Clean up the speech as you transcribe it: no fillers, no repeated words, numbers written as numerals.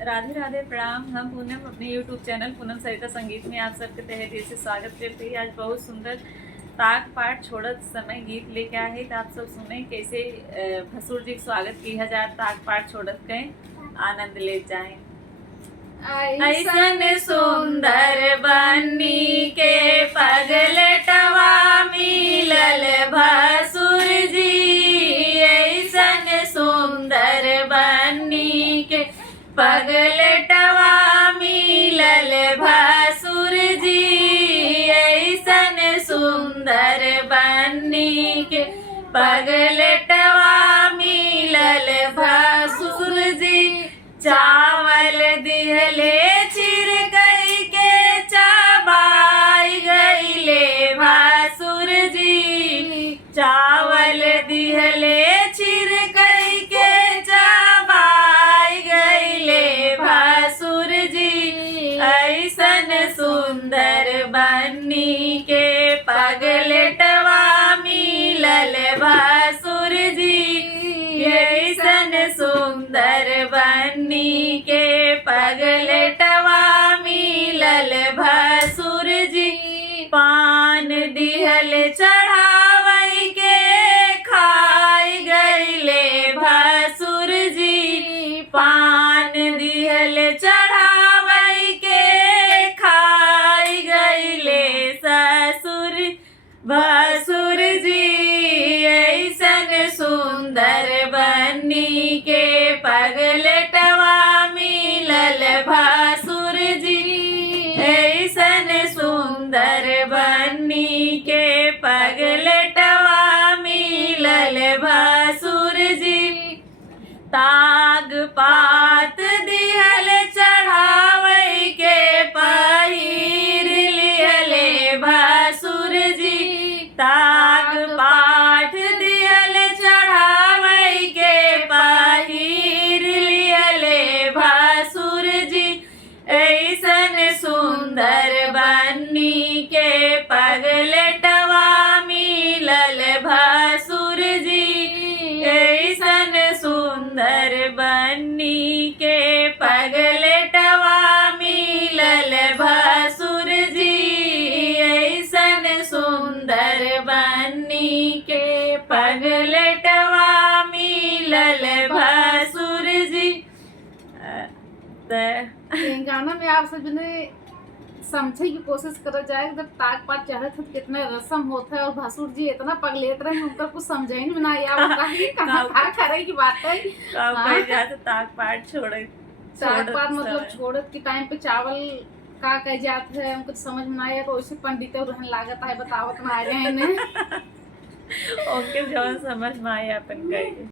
राधे राधे प्रणाम। हम पूनम अपने YouTube चैनल पूनम सरिता संगीत में आप सबके तहे दिल से स्वागत करते हैं। आज बहुत सुंदर ताक पाठ छोड़त समय गीत लेके आए हैं, तो आप सब सुने कैसे भसुर जी के स्वागत की हजार ताक पाठ छोड़त के आनंद ले जाएं। ऐसन सुंदर बन्नी के पगलटवा मिलल भसुर जी, ऐसन सुंदर बन्नी के पगलटवा मिलल भसुर जी, ऐसन सुंदर बन्नी के पगलटवा मिलल भसुर जी। चावल दिहले चिरकई के चबाई गईले भसुर जी, चावल दिहले चिरकई के चबाई गईले भसुर जी, ऐसन सुंदर बन्नी के पगलटवा मिलल भसुर जी, ऐसन सुंदर बन्नी के पगलटवा मिलल भसुर जी। पान दिहल चढ़ावई के खाई गईले भसुर जी, पान दिहल चढ़ावई के खाई गईले ससुर भसुर जी, ऐसन सुंदर बन्नी के पगलटवा मिलल भसुर जी, ऐसन सुंदर बन्नी के पगलटवा मिलल भसुर जी। ताग पात दिहल चढ़ावई के पहिर लिहले भसुर जी, ताग पाठ दिहल चढ़ावई के पहिर लिहले भसुर जी, ऐसन सुंदर बन्नी के पगलटवा मिलल भसुर जी, ऐसन सुंदर बन्नी के पगलटवा मिलल भसुर जी, ऐसन सुंदर बन्नी के पगलटवा मिलल भसुर जी। गाना में आप सब ने समझे की कोशिश कर जाए जब ताक पात चढ़त है कितना रस्म होता है और भसुर जी इतना पगलेट रहे हैं उनका कुछ समझ ही नहीं आया कहाँ करे की बात है। ताक पाठ छोड़े ताक पात मतलब छोड़त के टाइम पे चावल का कह जाते हैं उनको समझ में आया तो वैसे पंडित रहने लागत है बतावत में आ गए उनके जो समझ में आया अपन कहे